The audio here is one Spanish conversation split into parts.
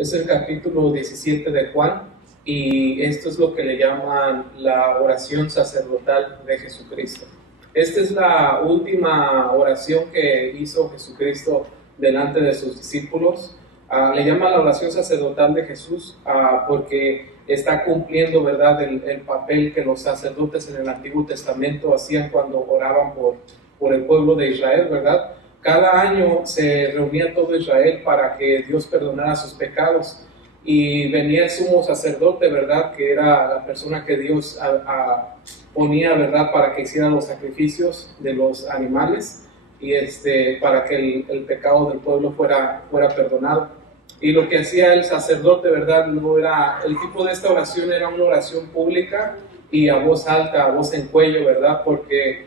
Es el capítulo 17 de Juan y esto es lo que le llaman la oración sacerdotal de Jesucristo. Esta es la última oración que hizo Jesucristo delante de sus discípulos. Le llaman la oración sacerdotal de Jesús porque está cumpliendo, ¿verdad?, el papel que los sacerdotes en el Antiguo Testamento hacían cuando oraban por el pueblo de Israel, ¿verdad? Cada año se reunía todo Israel para que Dios perdonara sus pecados y venía el sumo sacerdote, ¿verdad?, que era la persona que Dios ponía, ¿verdad?, para que hicieran los sacrificios de los animales y para que el pecado del pueblo fuera perdonado. Y lo que hacía el sacerdote, ¿verdad?, no era, el tipo de esta oración era una oración pública y a voz alta, a voz en cuello, ¿verdad?, porque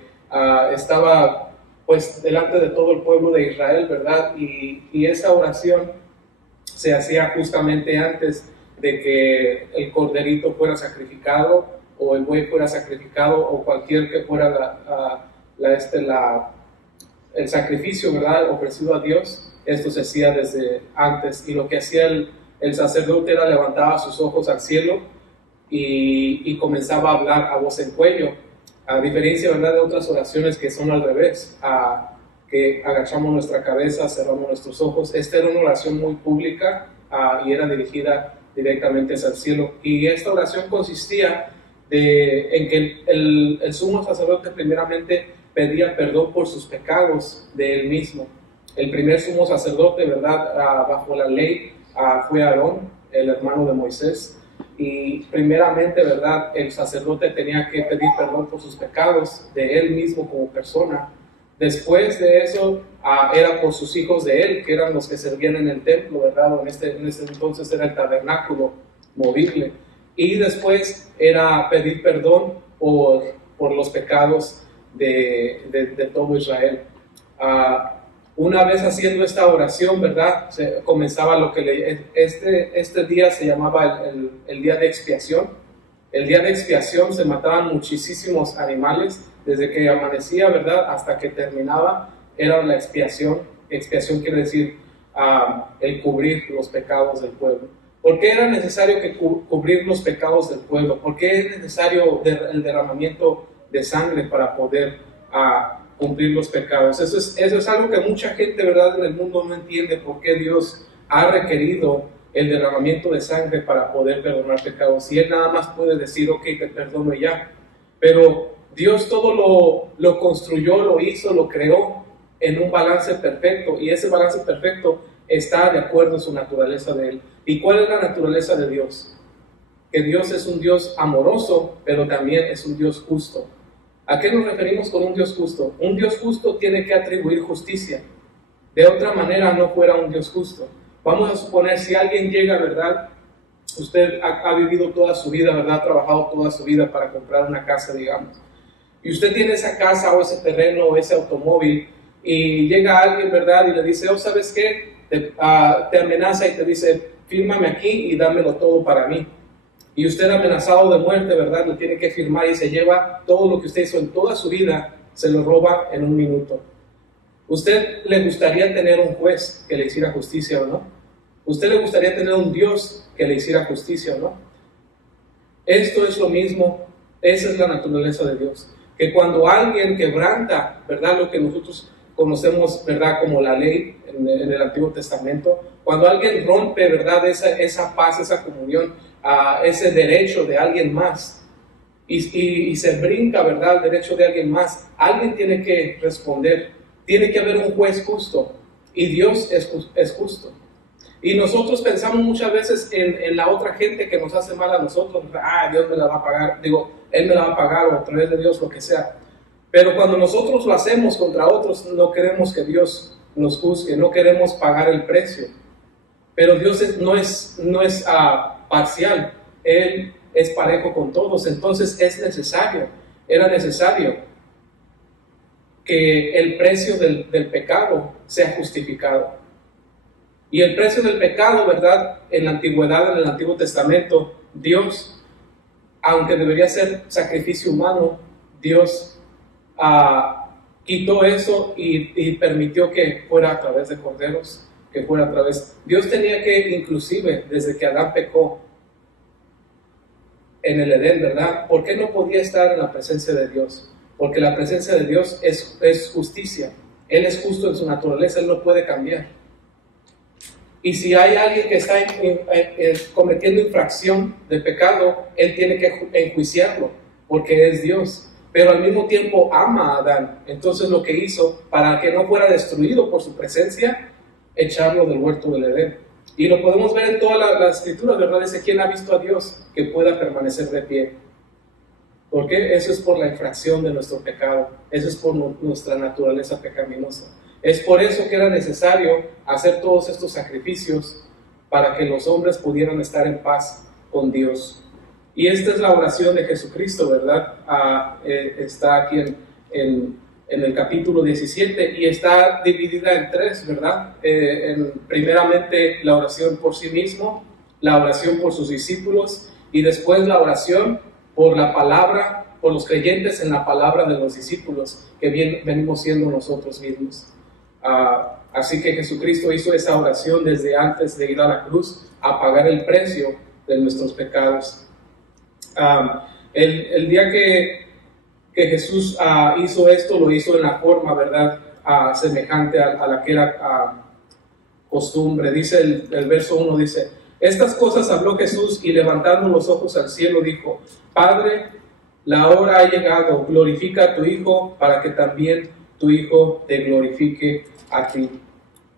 estaba pues delante de todo el pueblo de Israel, ¿verdad? Y esa oración se hacía justamente antes de que el corderito fuera sacrificado o el buey fuera sacrificado o cualquier que fuera el sacrificio, ¿verdad?, ofrecido a Dios. Esto se hacía desde antes y lo que hacía el sacerdote era levantaba sus ojos al cielo y comenzaba a hablar a voz en cuello. A diferencia, ¿verdad?, de otras oraciones que son al revés, que agachamos nuestra cabeza, cerramos nuestros ojos. Esta era una oración muy pública y era dirigida directamente hacia el cielo. Y esta oración consistía en que el sumo sacerdote primeramente pedía perdón por sus pecados de él mismo. El primer sumo sacerdote, ¿verdad?, bajo la ley fue Aarón, el hermano de Moisés. Y primeramente, ¿verdad?, el sacerdote tenía que pedir perdón por sus pecados de él mismo como persona. Después de eso, era por sus hijos de él, que eran los que servían en el templo, ¿verdad? En este entonces era el tabernáculo movible. Y después era pedir perdón por los pecados de todo Israel. Una vez haciendo esta oración, ¿verdad?, comenzaba lo que este día se llamaba el día de expiación. El día de expiación se mataban muchísimos animales desde que amanecía, ¿verdad?, hasta que terminaba. Era la expiación. Expiación quiere decir el cubrir los pecados del pueblo. ¿Por qué era necesario cubrir los pecados del pueblo? ¿Por qué es necesario el derramamiento de sangre para poder cumplir los pecados? Eso es algo que mucha gente, ¿verdad?, en el mundo no entiende, por qué Dios ha requerido el derramamiento de sangre para poder perdonar pecados. Y Él nada más puede decir, ok, te perdono ya. Pero Dios todo lo construyó, lo hizo, lo creó en un balance perfecto, y ese balance perfecto está de acuerdo a su naturaleza de Él. ¿Y cuál es la naturaleza de Dios? Que Dios es un Dios amoroso, pero también es un Dios justo. ¿A qué nos referimos con un Dios justo? Un Dios justo tiene que atribuir justicia. De otra manera no fuera un Dios justo. Vamos a suponer, si alguien llega, ¿verdad? Usted ha vivido toda su vida, ¿verdad? Ha trabajado toda su vida para comprar una casa, digamos. Y usted tiene esa casa o ese terreno o ese automóvil y llega alguien, ¿verdad?, y le dice, oh, ¿sabes qué? Te amenaza y te dice, fírmame aquí y dámelo todo para mí. Y usted, amenazado de muerte, ¿verdad?, le tiene que firmar y se lleva todo lo que usted hizo en toda su vida, se lo roba en un minuto. ¿Usted le gustaría tener un juez que le hiciera justicia o no? ¿Usted le gustaría tener un Dios que le hiciera justicia o no? Esto es lo mismo, esa es la naturaleza de Dios. Que cuando alguien quebranta, ¿verdad?, lo que nosotros conocemos, ¿verdad?, como la ley en el Antiguo Testamento, cuando alguien rompe, ¿verdad?, esa paz, esa comunión, ese derecho de alguien más y se brinca, ¿verdad?, el derecho de alguien más, alguien tiene que responder. Tiene que haber un juez justo y Dios es justo. Y nosotros pensamos muchas veces en la otra gente que nos hace mal a nosotros. Dios me la va a pagar, Él me la va a pagar, o a través de Dios, lo que sea. Pero cuando nosotros lo hacemos contra otros, no queremos que Dios nos juzgue, no queremos pagar el precio. Pero Dios no es parcial, Él es parejo con todos. Entonces era necesario que el precio del pecado sea justificado. Y el precio del pecado, ¿verdad?, en la antigüedad, en el Antiguo Testamento, Dios, aunque debería ser sacrificio humano, Dios quitó eso y permitió que fuera a través de corderos, que fuera a través. Dios tenía que, inclusive, desde que Adán pecó en el Edén, ¿verdad? ¿Por qué no podía estar en la presencia de Dios? Porque la presencia de Dios es justicia. Él es justo en su naturaleza, Él no puede cambiar. Y si hay alguien que está cometiendo infracción de pecado, Él tiene que enjuiciarlo, porque es Dios. Pero al mismo tiempo ama a Adán. Entonces lo que hizo, para que no fuera destruido por su presencia, echarlo del huerto del Edén. Y lo podemos ver en toda la escritura, ¿verdad? Dice, ¿quién ha visto a Dios que pueda permanecer de pie? ¿Por qué? Eso es por la infracción de nuestro pecado. Eso es por nuestra naturaleza pecaminosa. Es por eso que era necesario hacer todos estos sacrificios para que los hombres pudieran estar en paz con Dios. Y esta es la oración de Jesucristo, ¿verdad? Está aquí en el capítulo 17 y está dividida en tres, ¿verdad? Primeramente la oración por sí mismo, la oración por sus discípulos y después la oración por la palabra, por los creyentes en la palabra de los discípulos que venimos siendo nosotros mismos. Así que Jesucristo hizo esa oración desde antes de ir a la cruz a pagar el precio de nuestros pecados. El día que Jesús hizo esto, lo hizo en la forma, ¿verdad? Semejante a la que era costumbre. Dice el verso 1, dice, estas cosas habló Jesús y levantando los ojos al cielo dijo, Padre, la hora ha llegado, glorifica a tu Hijo para que también tu Hijo te glorifique a ti.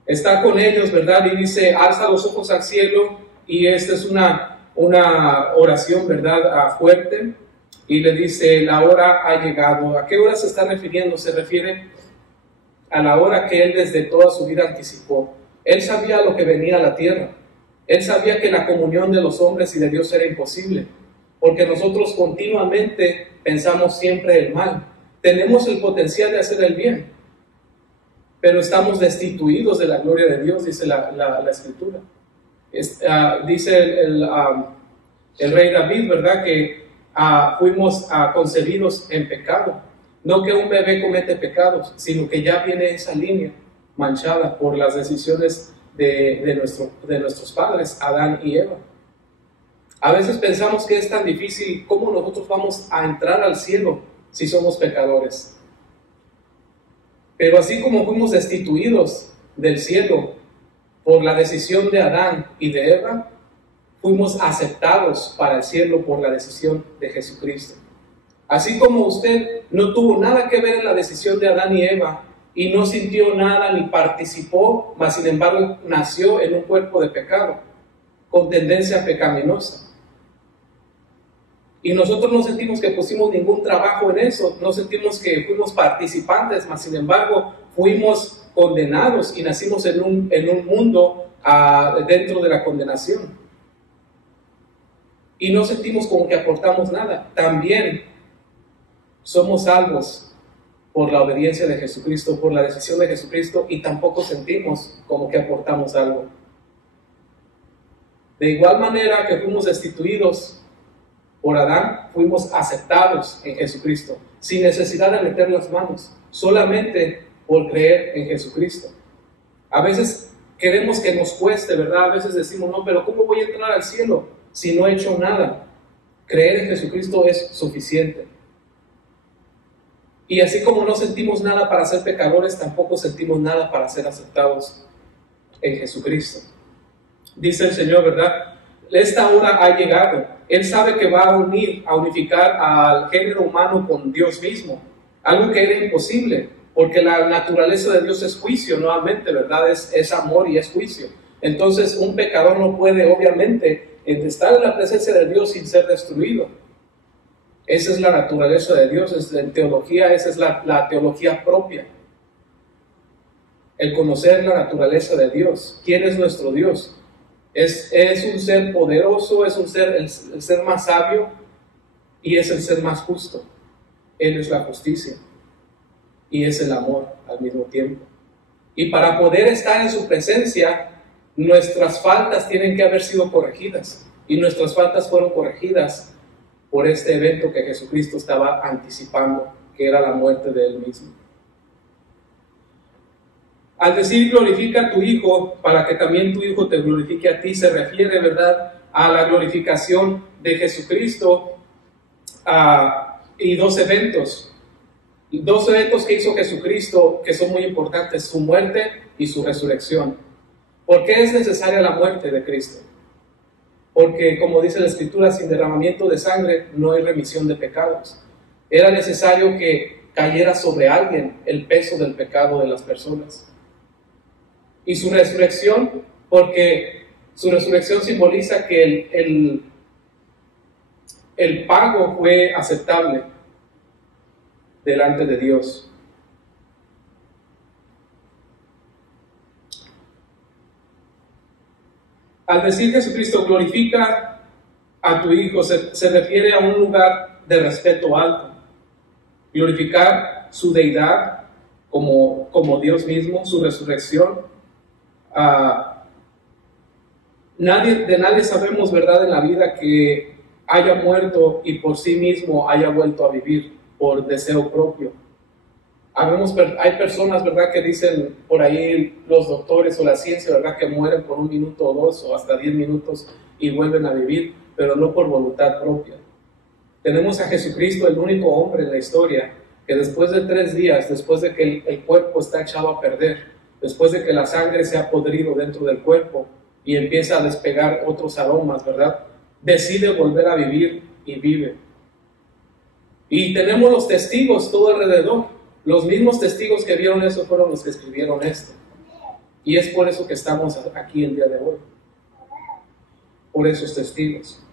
Está con ellos, ¿verdad? Y dice, alza los ojos al cielo, y esta es una oración, ¿verdad? Fuerte, y le dice, la hora ha llegado. ¿A qué hora se está refiriendo? Se refiere a la hora que Él desde toda su vida anticipó. Él sabía lo que venía a la tierra. Él sabía que la comunión de los hombres y de Dios era imposible, porque nosotros continuamente pensamos siempre el mal. Tenemos el potencial de hacer el bien, pero estamos destituidos de la gloria de Dios, dice la Escritura. Dice el rey David, ¿verdad? Que fuimos concebidos en pecado. No que un bebé comete pecados, sino que ya viene esa línea manchada por las decisiones de nuestros padres, Adán y Eva. A veces pensamos que es tan difícil, ¿cómo nosotros vamos a entrar al cielo si somos pecadores? Pero así como fuimos destituidos del cielo por la decisión de Adán y de Eva, fuimos aceptados para el cielo por la decisión de Jesucristo. Así como usted no tuvo nada que ver en la decisión de Adán y Eva y no sintió nada ni participó, mas sin embargo nació en un cuerpo de pecado, con tendencia pecaminosa. Y nosotros no sentimos que pusimos ningún trabajo en eso, no sentimos que fuimos participantes, mas sin embargo fuimos condenados y nacimos en un mundo dentro de la condenación. Y no sentimos como que aportamos nada. También somos salvos por la obediencia de Jesucristo, por la decisión de Jesucristo, y tampoco sentimos como que aportamos algo. De igual manera que fuimos destituidos por Adán, fuimos aceptados en Jesucristo, sin necesidad de meter las manos, solamente por creer en Jesucristo. A veces queremos que nos cueste, ¿verdad? A veces decimos, no, pero ¿cómo voy a entrar al cielo si no he hecho nada? Creer en Jesucristo es suficiente. Y así como no sentimos nada para ser pecadores, tampoco sentimos nada para ser aceptados en Jesucristo. Dice el Señor, ¿verdad? Esta hora ha llegado. Él sabe que va a unificar al género humano con Dios mismo, algo que era imposible, porque la naturaleza de Dios es juicio nuevamente, ¿verdad? Es amor y es juicio. Entonces un pecador no puede obviamente estar en la presencia de Dios sin ser destruido. Esa es la naturaleza de Dios. En teología, esa es la teología propia. El conocer la naturaleza de Dios. ¿Quién es nuestro Dios? Es un ser poderoso, es el ser más sabio y es el ser más justo. Él es la justicia y es el amor al mismo tiempo. Y para poder estar en su presencia, nuestras faltas tienen que haber sido corregidas, y nuestras faltas fueron corregidas por este evento que Jesucristo estaba anticipando, que era la muerte de Él mismo. Al decir glorifica a tu Hijo para que también tu Hijo te glorifique a ti, se refiere, ¿verdad?, a la glorificación de Jesucristo y dos eventos que hizo Jesucristo que son muy importantes: su muerte y su resurrección. ¿Por qué es necesaria la muerte de Cristo? Porque, como dice la Escritura, sin derramamiento de sangre no hay remisión de pecados. Era necesario que cayera sobre alguien el peso del pecado de las personas. Y su resurrección, porque su resurrección simboliza que el pago fue aceptable delante de Dios. Al decir Jesucristo glorifica a tu Hijo, se refiere a un lugar de respeto alto. Glorificar su deidad como Dios mismo, su resurrección. De nadie sabemos, ¿verdad?, en la vida que haya muerto y por sí mismo haya vuelto a vivir por deseo propio. Hay personas, ¿verdad?, que dicen por ahí, los doctores o la ciencia, ¿verdad?, que mueren por 1 minuto o 2 o hasta 10 minutos y vuelven a vivir, pero no por voluntad propia. Tenemos a Jesucristo, el único hombre en la historia, que después de 3 días, después de que el cuerpo está echado a perder, después de que la sangre se ha podrido dentro del cuerpo y empieza a despegar otros aromas, ¿verdad?, decide volver a vivir y vive. Y tenemos los testigos todo alrededor. Los mismos testigos que vieron eso fueron los que escribieron esto. Y es por eso que estamos aquí el día de hoy. Por esos testigos.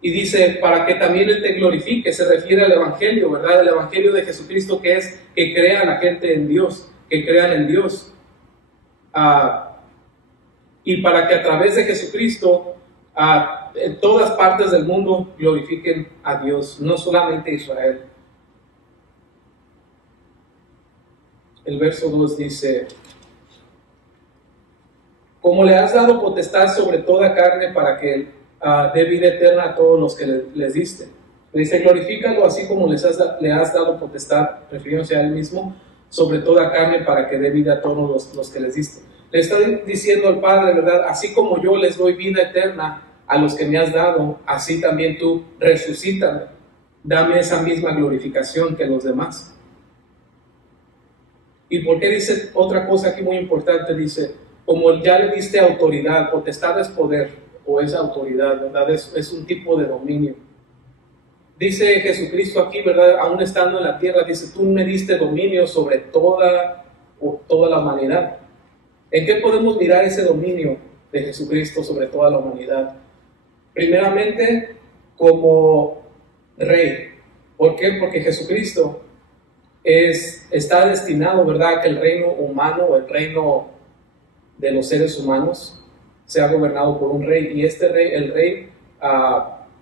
Y dice, para que también Él te glorifique, se refiere al Evangelio, ¿verdad? El Evangelio de Jesucristo, que es que crea la gente en Dios, que crean en Dios. Y para que a través de Jesucristo, en todas partes del mundo glorifiquen a Dios, no solamente Israel. El verso 2 dice, como le has dado potestad sobre toda carne para que dé vida eterna a todos los que les diste. Le dice, glorifícalo así como le has dado potestad, refiriéndose a Él mismo, sobre toda carne para que dé vida a todos los que les diste. Le está diciendo al Padre, ¿verdad? Así como yo les doy vida eterna a los que me has dado, así también tú resucítame. Dame esa misma glorificación que los demás. ¿Y por qué dice otra cosa aquí muy importante? Dice, como ya le diste autoridad, potestad es poder, o es autoridad, ¿verdad? Es un tipo de dominio. Dice Jesucristo aquí, ¿verdad? Aún estando en la tierra, dice, tú me diste dominio sobre toda la humanidad. ¿En qué podemos mirar ese dominio de Jesucristo sobre toda la humanidad? Primeramente, como Rey. ¿Por qué? Porque Jesucristo está destinado, ¿verdad?, a que el reino humano, el reino de los seres humanos, sea gobernado por un rey. Y este rey, el rey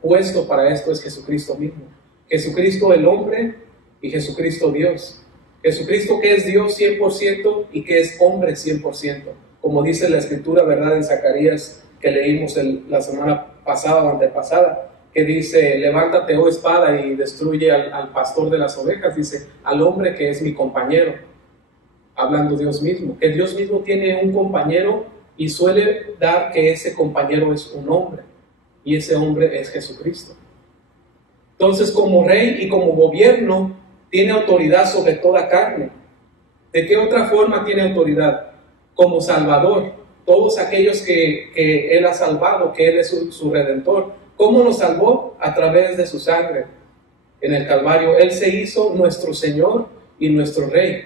puesto para esto es Jesucristo mismo. Jesucristo el hombre y Jesucristo Dios. Jesucristo que es Dios 100% y que es hombre 100%. Como dice la Escritura, ¿verdad?, en Zacarías, que leímos la semana pasada o antepasada, que dice, levántate, oh espada, y destruye al pastor de las ovejas. Dice, al hombre que es mi compañero. Hablando Dios mismo. Que Dios mismo tiene un compañero y suele dar que ese compañero es un hombre. Y ese hombre es Jesucristo. Entonces, como rey y como gobierno, tiene autoridad sobre toda carne. ¿De qué otra forma tiene autoridad? Como Salvador. Todos aquellos que Él ha salvado, que Él es su Redentor. ¿Cómo nos salvó? A través de su sangre. En el Calvario, Él se hizo nuestro Señor y nuestro Rey.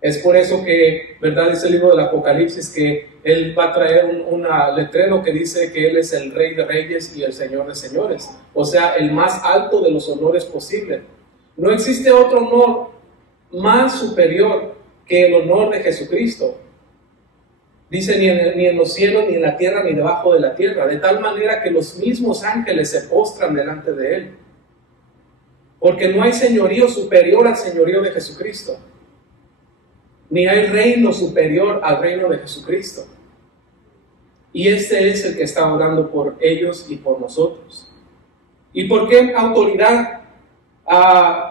Es por eso que, ¿verdad?, dice el libro del Apocalipsis que Él va a traer un letrero que dice que Él es el Rey de Reyes y el Señor de Señores. O sea, el más alto de los honores posible. No existe otro honor más superior que el honor de Jesucristo. Dice, ni en los cielos, ni en la tierra, ni debajo de la tierra. De tal manera que los mismos ángeles se postran delante de Él. Porque no hay señorío superior al señorío de Jesucristo. Ni hay reino superior al reino de Jesucristo. Y este es el que está orando por ellos y por nosotros. ¿Y por qué autoridad?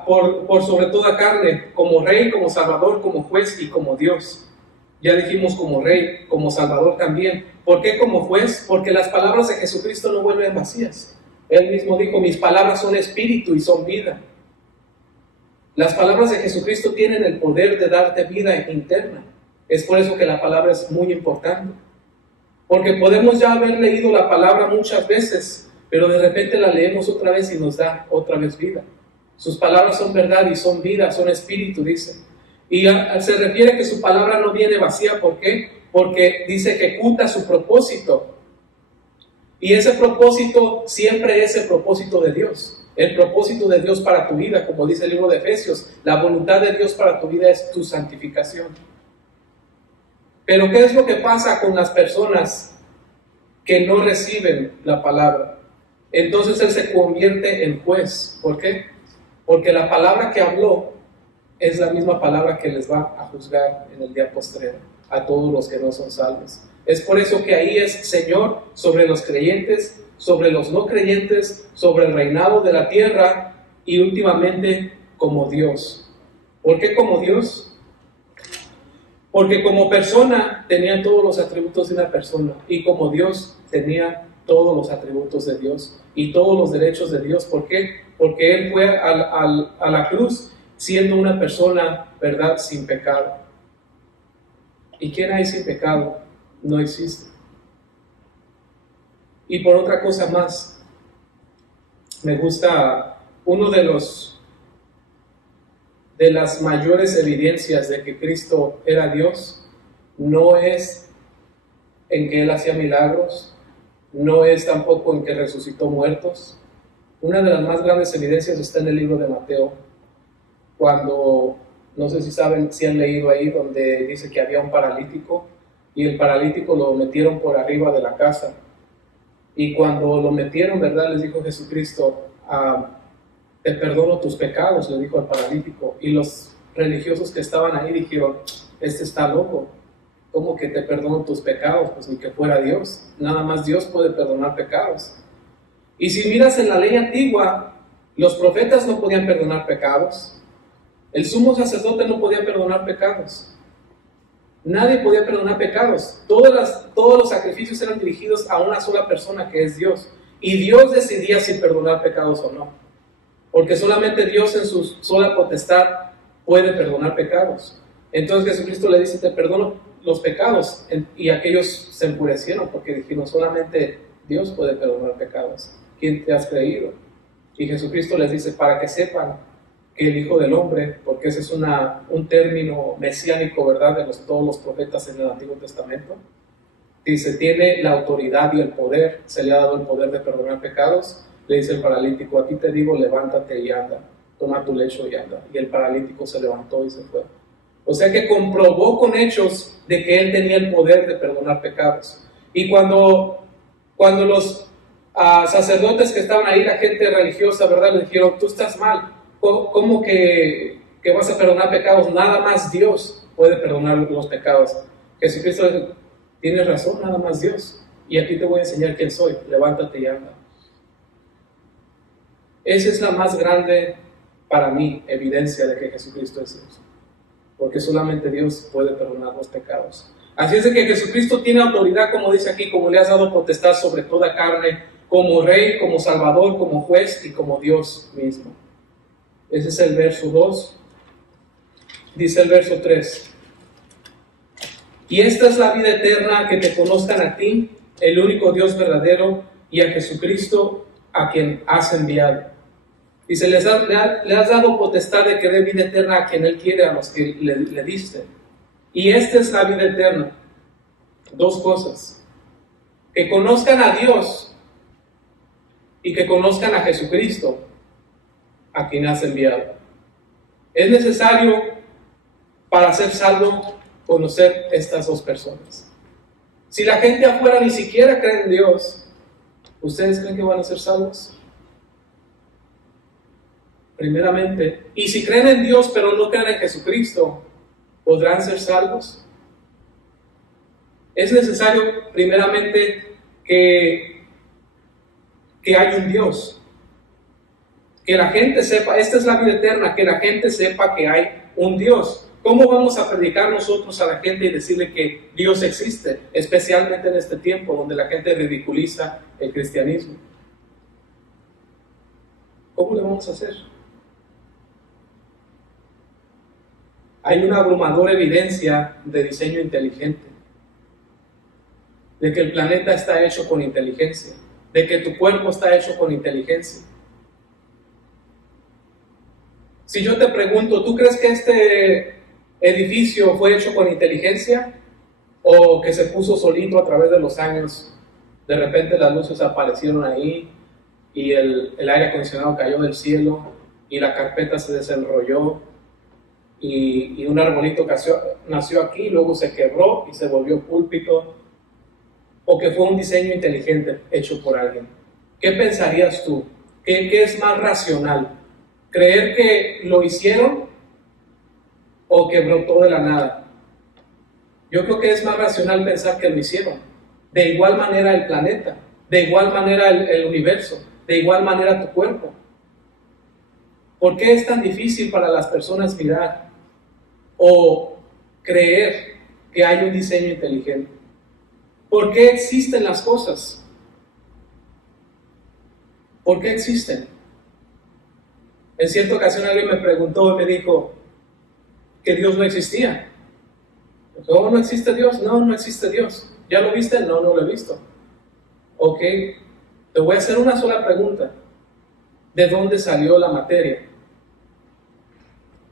por sobre toda carne, como Rey, como Salvador, como Juez y como Dios. Ya dijimos como Rey, como Salvador también. ¿Por qué como Juez? Porque las palabras de Jesucristo no vuelven vacías. Él mismo dijo, mis palabras son espíritu y son vida. Las palabras de Jesucristo tienen el poder de darte vida interna. Es por eso que la palabra es muy importante. Porque podemos ya haber leído la palabra muchas veces, pero de repente la leemos otra vez y nos da otra vez vida. Sus palabras son verdad y son vida, son espíritu, dice. Y se refiere que su palabra no viene vacía. ¿Por qué? Porque dice que ejecuta su propósito. Y ese propósito siempre es el propósito de Dios. El propósito de Dios para tu vida, como dice el libro de Efesios, la voluntad de Dios para tu vida es tu santificación. Pero ¿qué es lo que pasa con las personas que no reciben la palabra? Entonces Él se convierte en juez. ¿Por qué? Porque la palabra que habló es la misma palabra que les va a juzgar en el día postrero a todos los que no son salvos. Es por eso que ahí es Señor sobre los creyentes, sobre los no creyentes, sobre el reinado de la tierra y últimamente como Dios. ¿Por qué como Dios? Porque como persona tenía todos los atributos de una persona y como Dios tenía todos los atributos de Dios y todos los derechos de Dios. ¿Por qué? Porque Él fue a la cruz siendo una persona, ¿verdad?, sin pecado. ¿Y quién hay sin pecado? No existe. Y por otra cosa más, me gusta uno de las mayores evidencias de que Cristo era Dios, no es en que Él hacía milagros, no es tampoco en que resucitó muertos. Una de las más grandes evidencias está en el libro de Mateo, cuando, no sé si saben, si han leído ahí, donde dice que había un paralítico, y el paralítico lo metieron por arriba de la casa. Y cuando lo metieron, ¿verdad?, les dijo Jesucristo, te perdono tus pecados, le dijo al paralítico. Y los religiosos que estaban ahí dijeron, este está loco, ¿cómo que te perdono tus pecados? Pues ni que fuera Dios, nada más Dios puede perdonar pecados. Y si miras en la ley antigua, los profetas no podían perdonar pecados, el sumo sacerdote no podía perdonar pecados, nadie podía perdonar pecados. Todos los sacrificios eran dirigidos a una sola persona, que es Dios. Y Dios decidía si perdonar pecados o no. Porque solamente Dios en su sola potestad puede perdonar pecados. Entonces Jesucristo le dice, te perdono los pecados. Y aquellos se enfurecieron porque dijeron, solamente Dios puede perdonar pecados. ¿Quién te has creído? Y Jesucristo les dice, para que sepan que el Hijo del Hombre, porque ese es un término mesiánico, ¿verdad?, de todos los profetas en el Antiguo Testamento, dice, tiene la autoridad y el poder, se le ha dado el poder de perdonar pecados. Le dice el paralítico, a ti te digo, levántate y anda, toma tu lecho y anda. Y el paralítico se levantó y se fue. O sea que comprobó con hechos de que Él tenía el poder de perdonar pecados. Y cuando los sacerdotes que estaban ahí, la gente religiosa, ¿verdad?, le dijeron, tú estás mal. ¿Cómo que vas a perdonar pecados? Nada más Dios puede perdonar los pecados. Jesucristo dice, tienes razón, nada más Dios. Y aquí te voy a enseñar quién soy. Levántate y anda. Esa es la más grande, para mí, evidencia de que Jesucristo es Dios. Porque solamente Dios puede perdonar los pecados. Así es de que Jesucristo tiene autoridad, como dice aquí, como le has dado potestad sobre toda carne, como Rey, como Salvador, como Juez y como Dios mismo. Ese es el verso 2. Dice el verso 3. Y esta es la vida eterna, que te conozcan a ti, el único Dios verdadero, y a Jesucristo, a quien has enviado. Dice, le has dado potestad de que dé vida eterna a quien Él quiere, a los que le diste. Y esta es la vida eterna. Dos cosas. Que conozcan a Dios y que conozcan a Jesucristo, a quien has enviado. Es necesario, para ser salvo, conocer estas dos personas. Si la gente afuera ni siquiera cree en Dios, ¿ustedes creen que van a ser salvos? Primeramente. Y si creen en Dios pero no creen en Jesucristo, ¿podrán ser salvos? Es necesario, primeramente, que hay un Dios, Que la gente sepa, esta es la vida eterna, que la gente sepa que hay un Dios. ¿Cómo vamos a predicar nosotros a la gente y decirle que Dios existe? Especialmente en este tiempo donde la gente ridiculiza el cristianismo. ¿Cómo le vamos a hacer? Hay una abrumadora evidencia de diseño inteligente, de que el planeta está hecho con inteligencia, de que tu cuerpo está hecho con inteligencia. Si yo te pregunto, ¿tú crees que este edificio fue hecho con inteligencia o que se puso solito a través de los años? De repente las luces aparecieron ahí y el aire acondicionado cayó del cielo y la carpeta se desenrolló y un arbolito nació aquí y luego se quebró y se volvió púlpito, o que fue un diseño inteligente hecho por alguien. ¿Qué pensarías tú? ¿Qué es más racional? ¿Creer que lo hicieron o que brotó de la nada? Yo creo que es más racional pensar que lo hicieron. De igual manera el planeta, de igual manera el universo, de igual manera tu cuerpo. ¿Por qué es tan difícil para las personas mirar o creer que hay un diseño inteligente? ¿Por qué existen las cosas? ¿Por qué existen? En cierta ocasión alguien me preguntó y me dijo que Dios no existía. ¿Cómo no existe Dios? No, no existe Dios. ¿Ya lo viste? No, no lo he visto. Ok, te voy a hacer una sola pregunta. ¿De dónde salió la materia?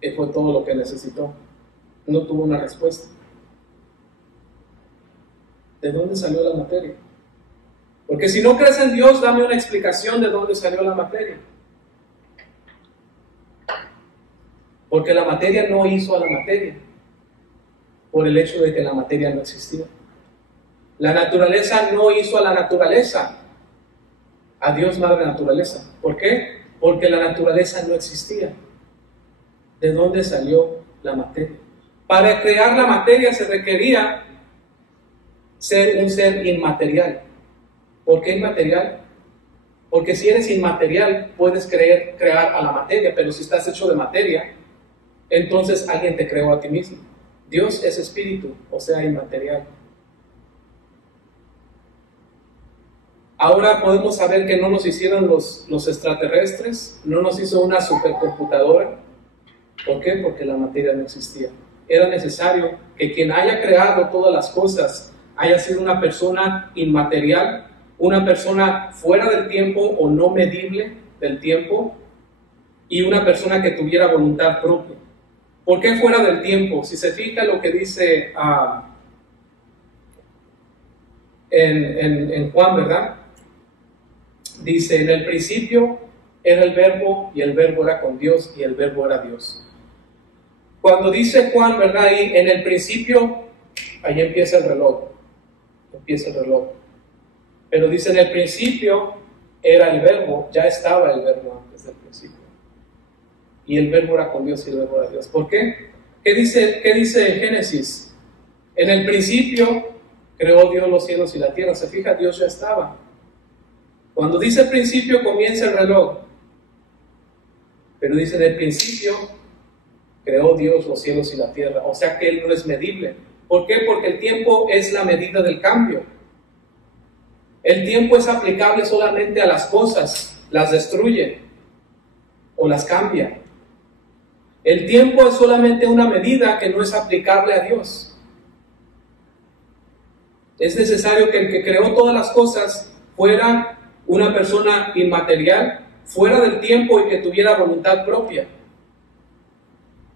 Y fue todo lo que necesitó. No tuvo una respuesta. ¿De dónde salió la materia? Porque si no crees en Dios, dame una explicación de dónde salió la materia. Porque la materia no hizo a la materia, por el hecho de que la materia no existía. La naturaleza no hizo a la naturaleza, a Dios Madre Naturaleza. ¿Por qué? Porque la naturaleza no existía. ¿De dónde salió la materia? Para crear la materia se requería ser un ser inmaterial. ¿Por qué inmaterial? Porque si eres inmaterial puedes crear a la materia, pero si estás hecho de materia, entonces alguien te creó a ti mismo. Dios es espíritu, o sea, inmaterial. Ahora podemos saber que no nos hicieron los extraterrestres, no nos hizo una supercomputadora. ¿Por qué? Porque la materia no existía. Era necesario que quien haya creado todas las cosas haya sido una persona inmaterial, una persona fuera del tiempo o no medible del tiempo, y una persona que tuviera voluntad propia. ¿Por qué fuera del tiempo? Si se fija lo que dice en Juan, ¿verdad? Dice, en el principio era el verbo y el verbo era con Dios y el verbo era Dios. Cuando dice Juan, ¿verdad? Ahí, en el principio, ahí empieza el reloj. Empieza el reloj. Pero dice, en el principio era el verbo, ya estaba el verbo antes del principio. Y el verbo era con Dios y el verbo era Dios. ¿Por qué? ¿Qué dice Génesis? En el principio creó Dios los cielos y la tierra. Se fija, Dios ya estaba. Cuando dice principio comienza el reloj. Pero dice, en el principio creó Dios los cielos y la tierra. O sea que Él no es medible. ¿Por qué? Porque el tiempo es la medida del cambio. El tiempo es aplicable solamente a las cosas, las destruye o las cambia. El tiempo es solamente una medida que no es aplicable a Dios. Es necesario que el que creó todas las cosas fuera una persona inmaterial, fuera del tiempo y que tuviera voluntad propia.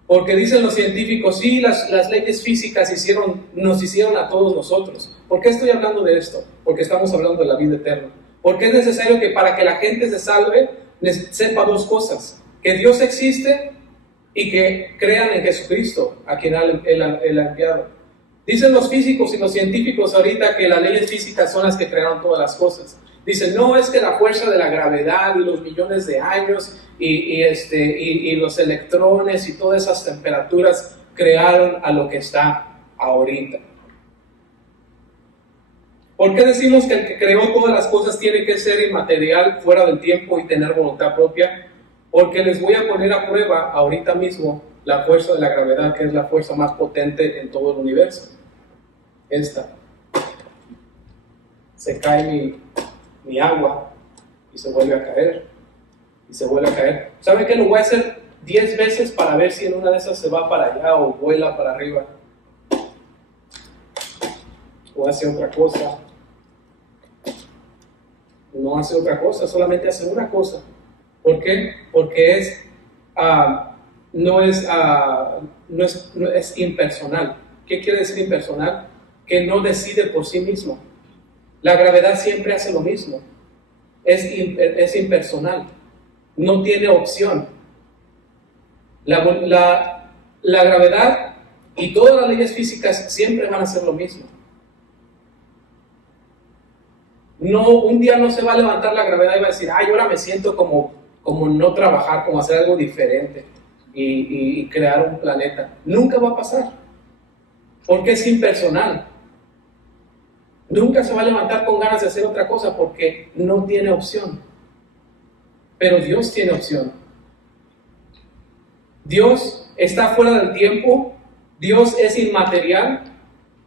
Porque dicen los científicos, sí, las leyes físicas nos hicieron a todos nosotros. ¿Por qué estoy hablando de esto? Porque estamos hablando de la vida eterna. Porque es necesario que para que la gente se salve, sepa dos cosas. Que Dios existe y que crean en Jesucristo, a quien Él ha enviado. Dicen los físicos y los científicos ahorita que las leyes físicas son las que crearon todas las cosas. Dicen, no, es que la fuerza de la gravedad y los millones de años y los electrones y todas esas temperaturas crearon a lo que está ahorita. ¿Por qué decimos que el que creó todas las cosas tiene que ser inmaterial, fuera del tiempo y tener voluntad propia? Porque les voy a poner a prueba ahorita mismo la fuerza de la gravedad, que es la fuerza más potente en todo el universo. Esta. Se cae mi agua y se vuelve a caer. Y se vuelve a caer. ¿Saben qué? Lo voy a hacer 10 veces para ver si en una de esas se va para allá o vuela para arriba. O hace otra cosa. No hace otra cosa, solamente hace una cosa. ¿Por qué? Porque no es impersonal. ¿Qué quiere decir impersonal? Que no decide por sí mismo. La gravedad siempre hace lo mismo. Es impersonal. No tiene opción. La gravedad y todas las leyes físicas siempre van a hacer lo mismo. No, un día no se va a levantar la gravedad y va a decir, ay, ahora me siento como no trabajar, como hacer algo diferente y crear un planeta. Nunca va a pasar, porque es impersonal. Nunca se va a levantar con ganas de hacer otra cosa porque no tiene opción. Pero Dios tiene opción. Dios está fuera del tiempo, Dios es inmaterial,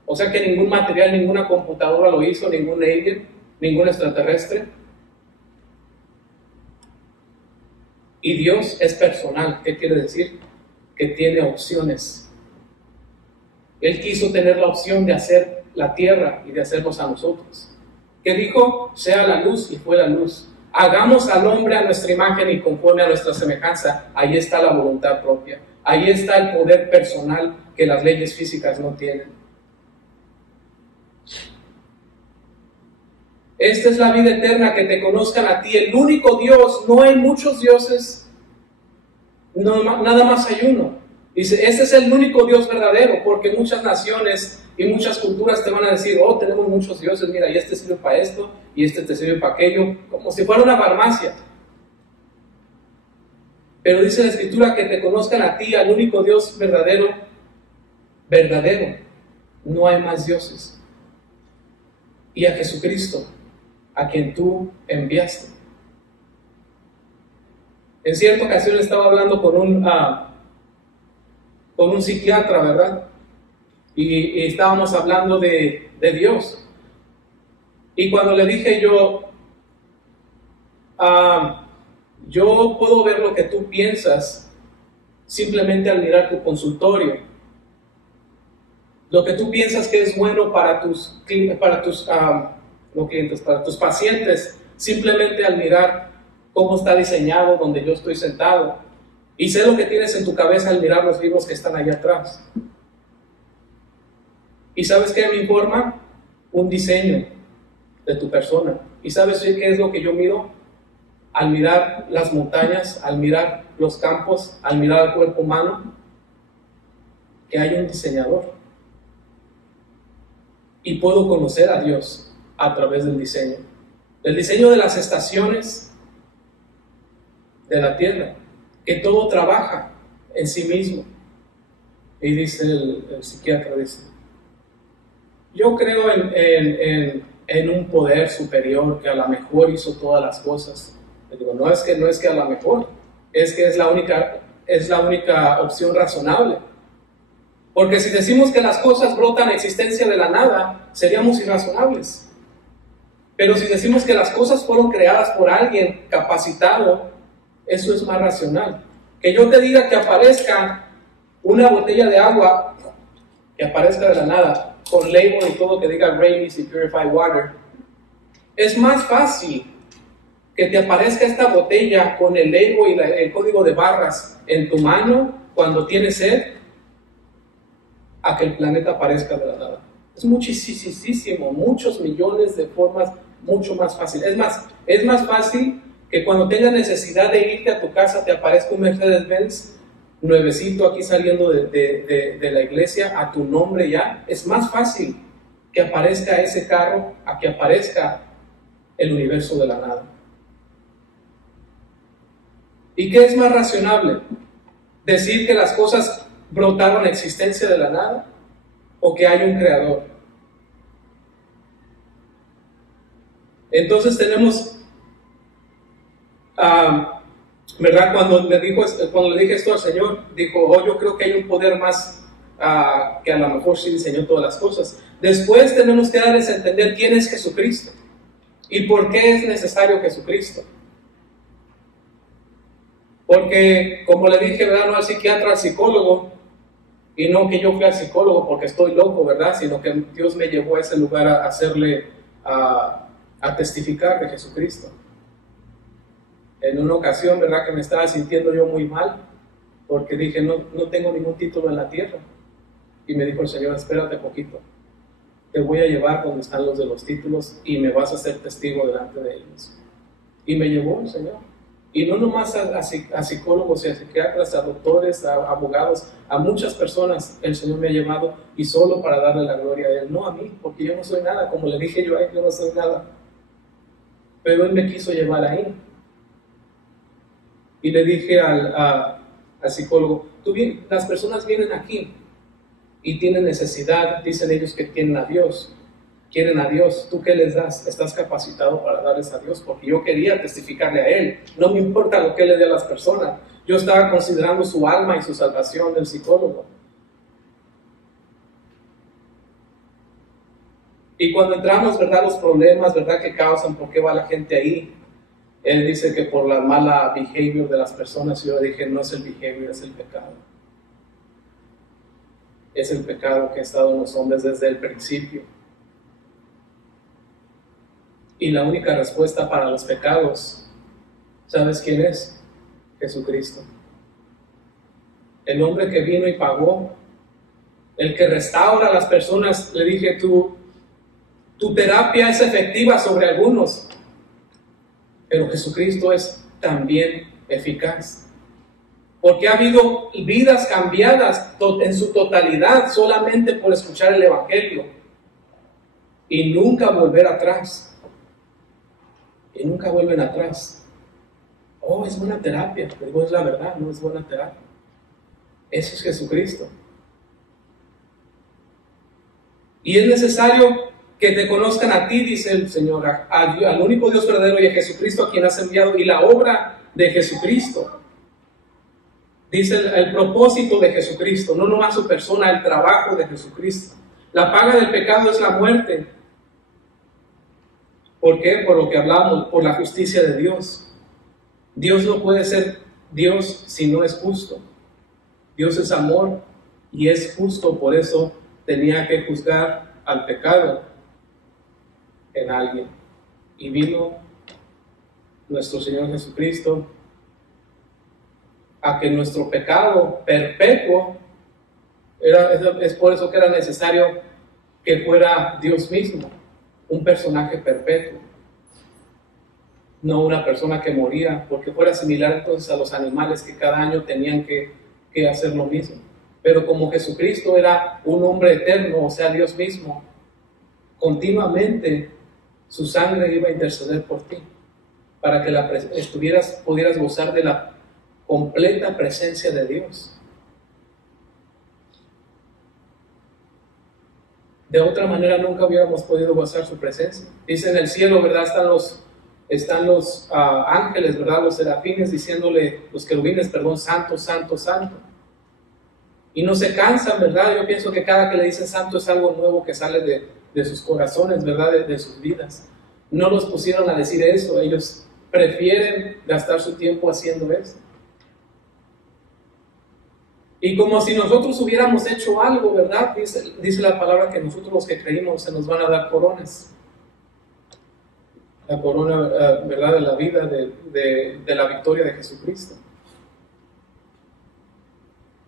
o sea que ningún material, ninguna computadora lo hizo, ningún alien, ningún extraterrestre. Y Dios es personal. ¿Qué quiere decir? Que tiene opciones. Él quiso tener la opción de hacer la tierra y de hacernos a nosotros. ¿Qué dijo? Sea la luz, y fue la luz. Hagamos al hombre a nuestra imagen y conforme a nuestra semejanza. Ahí está la voluntad propia. Ahí está el poder personal que las leyes físicas no tienen. Esta es la vida eterna, que te conozcan a ti, el único Dios. No hay muchos dioses, no, nada más hay uno. Dice, este es el único Dios verdadero, porque muchas naciones y muchas culturas te van a decir, oh, tenemos muchos dioses, mira, y este sirve para esto, y este te sirve para aquello, como si fuera una farmacia. Pero dice la Escritura que te conozcan a ti, al único Dios verdadero, verdadero. No hay más dioses. Y a Jesucristo, a quien tú enviaste. En cierta ocasión estaba hablando con un psiquiatra, ¿verdad? Y estábamos hablando de Dios. Y cuando le dije yo puedo ver lo que tú piensas simplemente al mirar tu consultorio. Lo que tú piensas que es bueno para tus pacientes, simplemente al mirar cómo está diseñado donde yo estoy sentado. Y sé lo que tienes en tu cabeza al mirar los libros que están allá atrás. ¿Y sabes qué me informa? Un diseño de tu persona. ¿Y sabes qué es lo que yo miro? Al mirar las montañas, al mirar los campos, al mirar el cuerpo humano, que hay un diseñador. Y puedo conocer a Dios a través del diseño. El diseño de las estaciones de la tierra, que todo trabaja en sí mismo. Y dice el psiquiatra, dice, yo creo en un poder superior que a lo mejor hizo todas las cosas. Le digo, no es que a lo mejor, es que es la única opción razonable. Porque si decimos que las cosas brotan a existencia de la nada, seríamos irrazonables. Pero si decimos que las cosas fueron creadas por alguien capacitado, eso es más racional. Que yo te diga que aparezca una botella de agua, que aparezca de la nada, con label y todo que diga Rainy's y Purified Water, es más fácil que te aparezca esta botella con el label y el código de barras en tu mano cuando tienes sed, a que el planeta aparezca de la nada. Es muchísimo, muchos millones de formas, mucho más fácil. Es más fácil que cuando tengas necesidad de irte a tu casa te aparezca un Mercedes-Benz nuevecito aquí saliendo de la iglesia a tu nombre ya. Es más fácil que aparezca ese carro a que aparezca el universo de la nada. ¿Y qué es más razonable? ¿Decir que las cosas brotaron a existencia de la nada o que hay un creador? Entonces tenemos ¿verdad? Cuando le dije esto al Señor, dijo, oh, yo creo que hay un poder más que a lo mejor sí diseñó todas las cosas. Después tenemos que darles a entender quién es Jesucristo y por qué es necesario Jesucristo. Porque, como le dije, ¿verdad? No al psiquiatra, al psicólogo, y no que yo fui al psicólogo porque estoy loco, ¿verdad? Sino que Dios me llevó a ese lugar a hacerle, a testificar de Jesucristo. En una ocasión, ¿verdad? Que me estaba sintiendo yo muy mal, porque dije, no tengo ningún título en la tierra. Y me dijo el Señor, espérate poquito, te voy a llevar donde están los de los títulos y me vas a hacer testigo delante de ellos. Y me llevó el Señor. Y no nomás a psicólogos y a psiquiatras, a doctores, a abogados, a muchas personas el Señor me ha llevado, y solo para darle la gloria a Él, no a mí, porque yo no soy nada, como le dije yo a Él, yo no soy nada. Pero Él me quiso llevar ahí. Y le dije al psicólogo, las personas vienen aquí y tienen necesidad, dicen ellos que tienen a Dios, quieren a Dios, ¿tú qué les das? ¿Estás capacitado para darles a Dios? Porque yo quería testificarle a Él, no me importa lo que le dé a las personas, yo estaba considerando su alma y su salvación del psicólogo. Y cuando entramos, ¿verdad? Los problemas, ¿verdad? Que causan, ¿por qué va la gente ahí? Él dice que por la mala behavior de las personas. Yo le dije, no es el behavior, es el pecado. Es el pecado que ha estado en los hombres desde el principio. Y la única respuesta para los pecados, ¿sabes quién es? Jesucristo. El hombre que vino y pagó, el que restaura a las personas. Le dije, tu terapia es efectiva sobre algunos, pero Jesucristo es también eficaz. Porque ha habido vidas cambiadas en su totalidad solamente por escuchar el Evangelio y nunca volver atrás. Y nunca vuelven atrás. Oh, es buena terapia, pero es la verdad, no es buena terapia. Eso es Jesucristo. Y es necesario que te conozcan a ti, dice el Señor, al único Dios verdadero y a Jesucristo a quien has enviado, y la obra de Jesucristo. Dice el propósito de Jesucristo, no nomás su persona, el trabajo de Jesucristo. La paga del pecado es la muerte. ¿Por qué? Por lo que hablamos, por la justicia de Dios. Dios no puede ser Dios si no es justo. Dios es amor y es justo, por eso tenía que juzgar al pecado en alguien. Y vino nuestro Señor Jesucristo a que nuestro pecado perpetuo, es por eso que era necesario que fuera Dios mismo, un personaje perpetuo, no una persona que moría, porque fuera similar entonces a los animales que cada año tenían que hacer lo mismo. Pero como Jesucristo era un hombre eterno, o sea, Dios mismo, continuamente su sangre iba a interceder por ti, para que pudieras gozar de la completa presencia de Dios. De otra manera nunca hubiéramos podido gozar su presencia. Dice en el cielo, ¿verdad? Están los ángeles, ¿verdad? Los serafines diciéndole, los querubines, perdón, santo, santo, santo. Y no se cansan, ¿verdad? Yo pienso que cada que le dicen santo es algo nuevo que sale de sus corazones, ¿verdad? De sus vidas. No los pusieron a decir eso, ellos prefieren gastar su tiempo haciendo eso. Y como si nosotros hubiéramos hecho algo, ¿verdad? Dice la palabra que nosotros los que creímos se nos van a dar coronas. La corona, ¿verdad? De la vida, de la victoria de Jesucristo.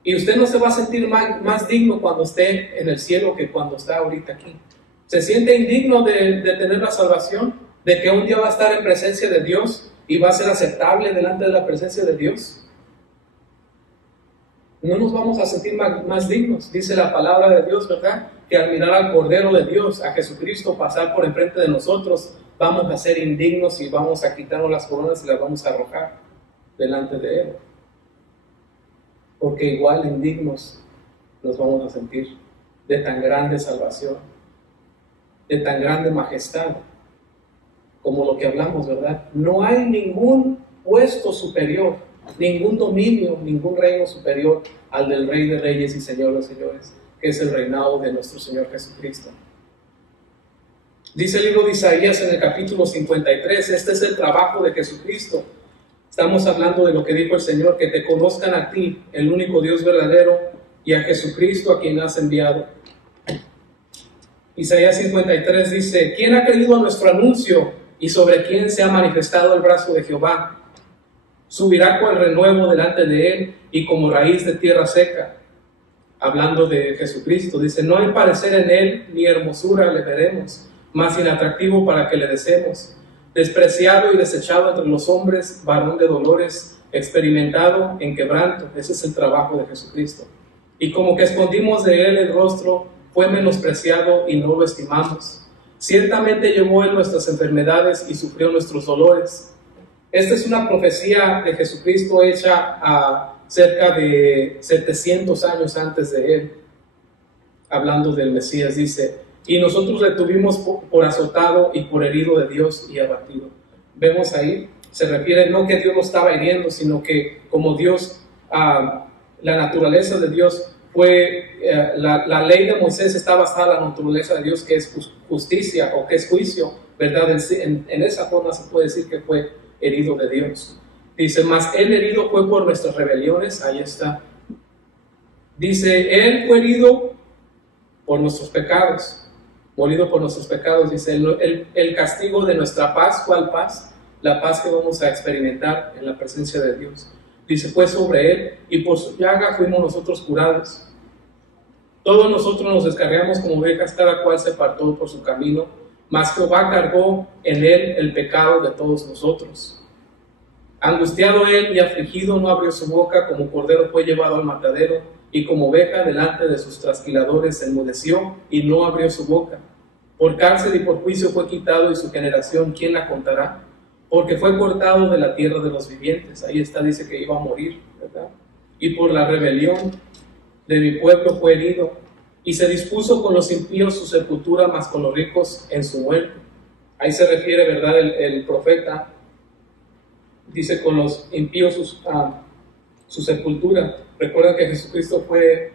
Y usted no se va a sentir más digno cuando esté en el cielo que cuando está ahorita aquí. ¿Se siente indigno de tener la salvación? ¿De que un día va a estar en presencia de Dios y va a ser aceptable delante de la presencia de Dios? No nos vamos a sentir más dignos. Dice la palabra de Dios, ¿verdad? Que al mirar al Cordero de Dios, a Jesucristo pasar por enfrente de nosotros, vamos a ser indignos y vamos a quitarnos las coronas y las vamos a arrojar delante de Él. Porque igual indignos nos vamos a sentir de tan grande salvación, de tan grande majestad, como lo que hablamos, ¿verdad? No hay ningún puesto superior ningún dominio, ningún reino superior al del Rey de Reyes y Señor de Señores, que es el reinado de nuestro Señor Jesucristo. Dice el libro de Isaías en el capítulo 53, este es el trabajo de Jesucristo. Estamos hablando de lo que dijo el Señor, que te conozcan a ti, el único Dios verdadero, y a Jesucristo a quien has enviado. Isaías 53 dice, ¿quién ha creído a nuestro anuncio y sobre quién se ha manifestado el brazo de Jehová? Subirá cual renuevo delante de él y como raíz de tierra seca. Hablando de Jesucristo, dice, no hay parecer en él ni hermosura le veremos, más inatractivo para que le deseemos. Despreciado y desechado entre los hombres, varón de dolores, experimentado en quebranto. Ese es el trabajo de Jesucristo. Y como que escondimos de él el rostro, fue menospreciado y no lo estimamos. Ciertamente llevó él nuestras enfermedades y sufrió nuestros dolores. Esta es una profecía de Jesucristo hecha a cerca de 700 años antes de él. Hablando del Mesías, dice, y nosotros le tuvimos por azotado y por herido de Dios y abatido. Vemos ahí, se refiere no que Dios lo estaba hiriendo, sino que como Dios, la naturaleza de Dios fue, la ley de Moisés está basada en la naturaleza de Dios, que es justicia o que es juicio, ¿verdad? En esa forma se puede decir que fue herido de Dios. Dice, mas él herido fue por nuestras rebeliones, ahí está. Dice, él fue herido por nuestros pecados, molido por nuestros pecados, dice, el castigo de nuestra paz, ¿cuál paz? La paz que vamos a experimentar en la presencia de Dios. Dice, fue sobre él y por su llaga fuimos nosotros curados. Todos nosotros nos descarriamos como ovejas, cada cual se apartó por su camino, mas Jehová cargó en él el pecado de todos nosotros. Angustiado él y afligido no abrió su boca, como cordero fue llevado al matadero, y como oveja delante de sus trasquiladores se enmudeció y no abrió su boca. Por cárcel y por juicio fue quitado, y su generación, ¿quién la contará? Porque fue cortado de la tierra de los vivientes. Ahí está, dice que iba a morir, ¿verdad? Y por la rebelión de mi pueblo fue herido, y se dispuso con los impíos su sepultura, mas con los ricos en su muerte. Ahí se refiere, ¿verdad? El profeta dice con los impíos su sepultura. Recuerdan que Jesucristo fue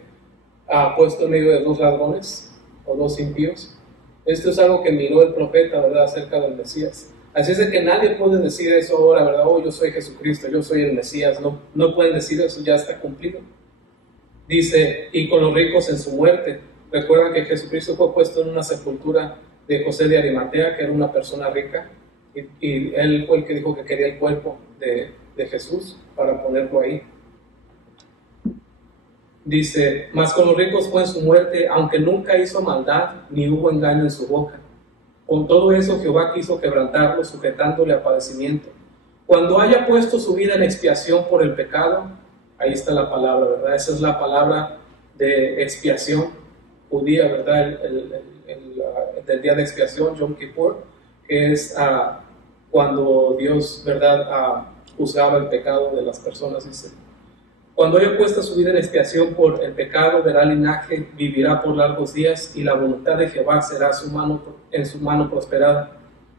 puesto en medio de dos ladrones o dos impíos. Esto es algo que miró el profeta, ¿verdad? Acerca del Mesías. Así es de que nadie puede decir eso ahora, ¿verdad? Oh, yo soy Jesucristo, yo soy el Mesías. No pueden decir eso, ya está cumplido. Dice, y con los ricos en su muerte. Recuerdan que Jesucristo fue puesto en una sepultura de José de Arimatea, que era una persona rica, y él fue el que dijo que quería el cuerpo de Jesús para ponerlo ahí. Dice, mas con los ricos fue en su muerte, aunque nunca hizo maldad, ni hubo engaño en su boca. Con todo eso Jehová quiso quebrantarlo, sujetándole a padecimiento. Cuando haya puesto su vida en expiación por el pecado, ahí está la palabra, ¿verdad? Esa es la palabra de expiación judía, ¿verdad? El día de expiación, Yom Kippur, que es cuando Dios, ¿verdad? Juzgaba el pecado de las personas, dice. Cuando haya puesto su vida en expiación por el pecado, verá linaje, vivirá por largos días, y la voluntad de Jehová será en su mano prosperada.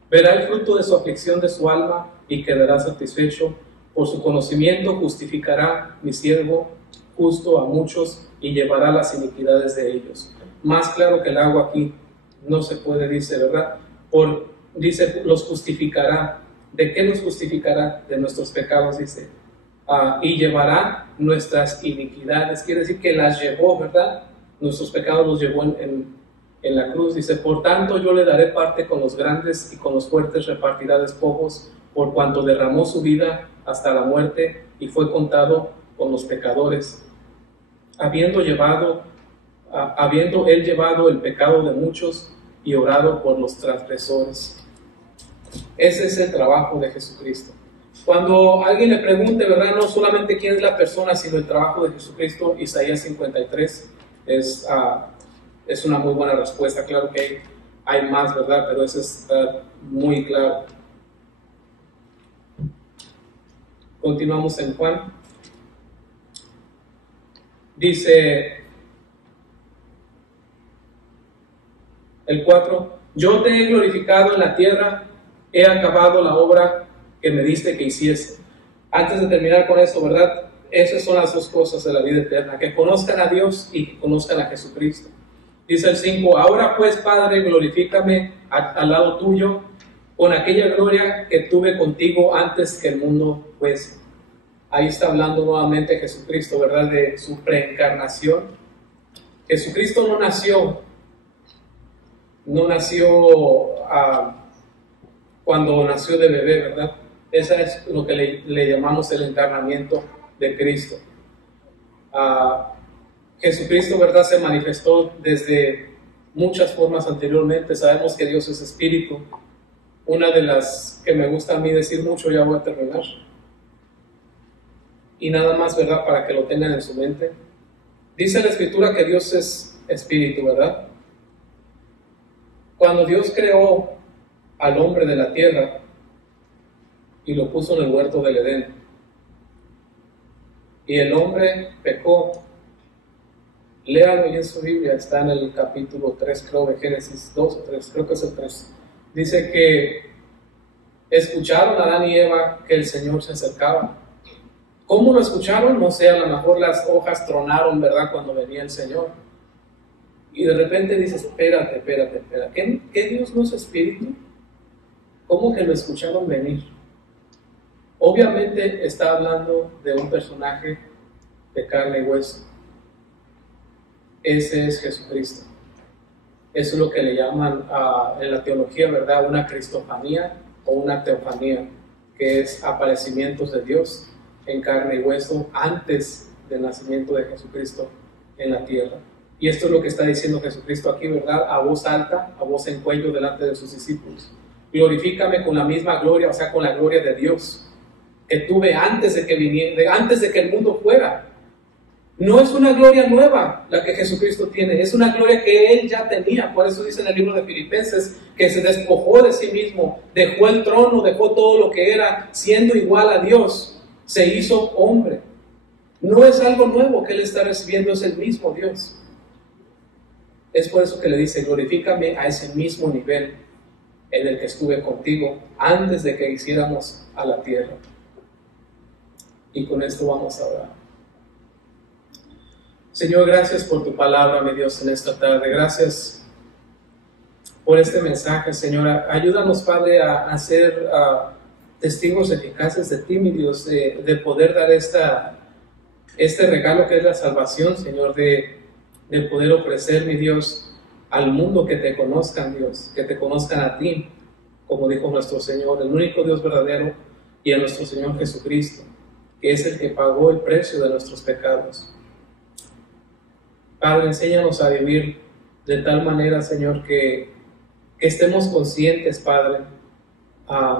Verá el fruto de su aflicción de su alma y quedará satisfecho. Por su conocimiento justificará mi siervo justo a muchos y llevará las iniquidades de ellos. Más claro que el agua aquí no se puede, dice, ¿verdad? Dice, los justificará. ¿De qué nos justificará? De nuestros pecados, dice. Y llevará nuestras iniquidades. Quiere decir que las llevó, ¿verdad? Nuestros pecados los llevó en la cruz. Dice, por tanto yo le daré parte con los grandes, y con los fuertes repartirá despojos, por cuanto derramó su vida hasta la muerte y fue contado con los pecadores, habiendo él llevado el pecado de muchos y orado por los transgresores. Ese es el trabajo de Jesucristo. Cuando alguien le pregunte, ¿verdad? No solamente quién es la persona, sino el trabajo de Jesucristo, Isaías 53 es una muy buena respuesta. Claro que hay más, ¿verdad? Pero eso está muy claro. Continuamos en Juan. Dice el 4, yo te he glorificado en la tierra, he acabado la obra que me diste que hiciese. Antes de terminar con eso, ¿verdad? Esas son las dos cosas de la vida eterna, que conozcan a Dios y que conozcan a Jesucristo. Dice el 5, ahora pues, Padre, glorifícame al lado tuyo con aquella gloria que tuve contigo antes que el mundo fuese. Ahí está hablando nuevamente Jesucristo, ¿verdad? De su preencarnación. Jesucristo no nació cuando nació de bebé, ¿verdad? Esa es lo que le llamamos el encarnamiento de Cristo. Jesucristo, ¿verdad? Se manifestó desde muchas formas anteriormente. Sabemos que Dios es espíritu. Una de las que me gusta a mí decir mucho, ya voy a terminar. Y nada más, ¿verdad? Para que lo tengan en su mente. Dice la Escritura que Dios es espíritu, ¿verdad? Cuando Dios creó al hombre de la tierra y lo puso en el huerto del Edén, y el hombre pecó, léalo ahí en su Biblia, está en el capítulo 3, creo, de Génesis 2 o 3, creo que es el 3. Dice que escucharon a Adán y Eva que el Señor se acercaba. ¿Cómo lo escucharon? No sé, a lo mejor las hojas tronaron, ¿verdad?, cuando venía el Señor. Y de repente dices, espérate, ¿qué Dios no es espíritu? ¿Cómo que lo escucharon venir? Obviamente está hablando de un personaje de carne y hueso. Ese es Jesucristo. Eso es lo que le llaman en la teología, ¿verdad?, una cristofanía o una teofanía, que es aparecimientos de Dios en carne y hueso antes del nacimiento de Jesucristo en la tierra. Y esto es lo que está diciendo Jesucristo aquí, ¿verdad?, a voz alta, a voz en cuello delante de sus discípulos. Glorifícame con la misma gloria, o sea, con la gloria de Dios que tuve antes de que viniera, antes de que el mundo fuera. No es una gloria nueva la que Jesucristo tiene, es una gloria que Él ya tenía. Por eso dice en el libro de Filipenses que se despojó de sí mismo, dejó el trono, dejó todo lo que era, siendo igual a Dios, se hizo hombre. No es algo nuevo que Él está recibiendo, es el mismo Dios. Es por eso que le dice, glorifícame a ese mismo nivel en el que estuve contigo antes de que hiciéramos a la tierra. Y con esto vamos a orar. Señor, gracias por tu palabra, mi Dios, en esta tarde. Gracias por este mensaje, Señor. Ayúdanos, Padre, a ser testigos eficaces de ti, mi Dios, de poder dar este regalo que es la salvación, Señor, de poder ofrecer, mi Dios, al mundo que te conozcan, Dios, que te conozcan a ti, como dijo nuestro Señor, el único Dios verdadero, y a nuestro Señor Jesucristo, que es el que pagó el precio de nuestros pecados. Padre, enséñanos a vivir de tal manera, Señor, que estemos conscientes, Padre,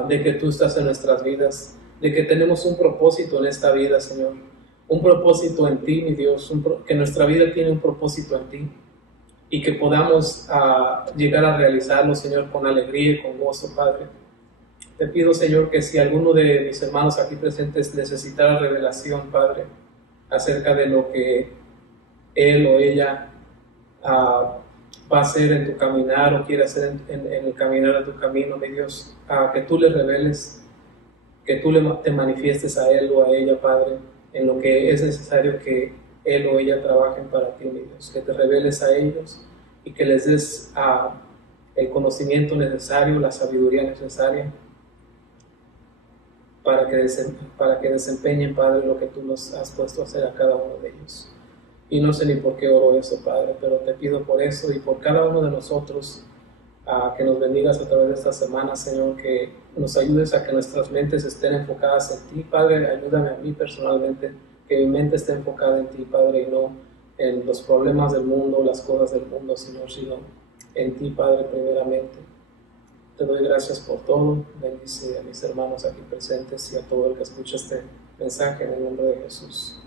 de que tú estás en nuestras vidas, de que tenemos un propósito en esta vida, Señor, un propósito en ti, mi Dios, que nuestra vida tiene un propósito en ti y que podamos llegar a realizarlo, Señor, con alegría y con gozo, Padre. Te pido, Señor, que si alguno de mis hermanos aquí presentes necesitara revelación, Padre, acerca de lo que él o ella va a hacer en tu caminar o quiere hacer en el caminar de tu camino, mi Dios, que tú le reveles, que tú te manifiestes a él o a ella, Padre, en lo que es necesario que él o ella trabajen para ti, mi Dios, que te reveles a ellos y que les des el conocimiento necesario, la sabiduría necesaria para que desempeñen, Padre, lo que tú nos has puesto a hacer a cada uno de ellos. Y no sé ni por qué oro eso, Padre, pero te pido por eso y por cada uno de nosotros, que nos bendigas a través de esta semana, Señor, que nos ayudes a que nuestras mentes estén enfocadas en ti, Padre. Ayúdame a mí personalmente, que mi mente esté enfocada en ti, Padre, y no en los problemas del mundo, las cosas del mundo, Señor, sino en ti, Padre, primeramente. Te doy gracias por todo. Bendice a mis hermanos aquí presentes y a todo el que escucha este mensaje en el nombre de Jesús.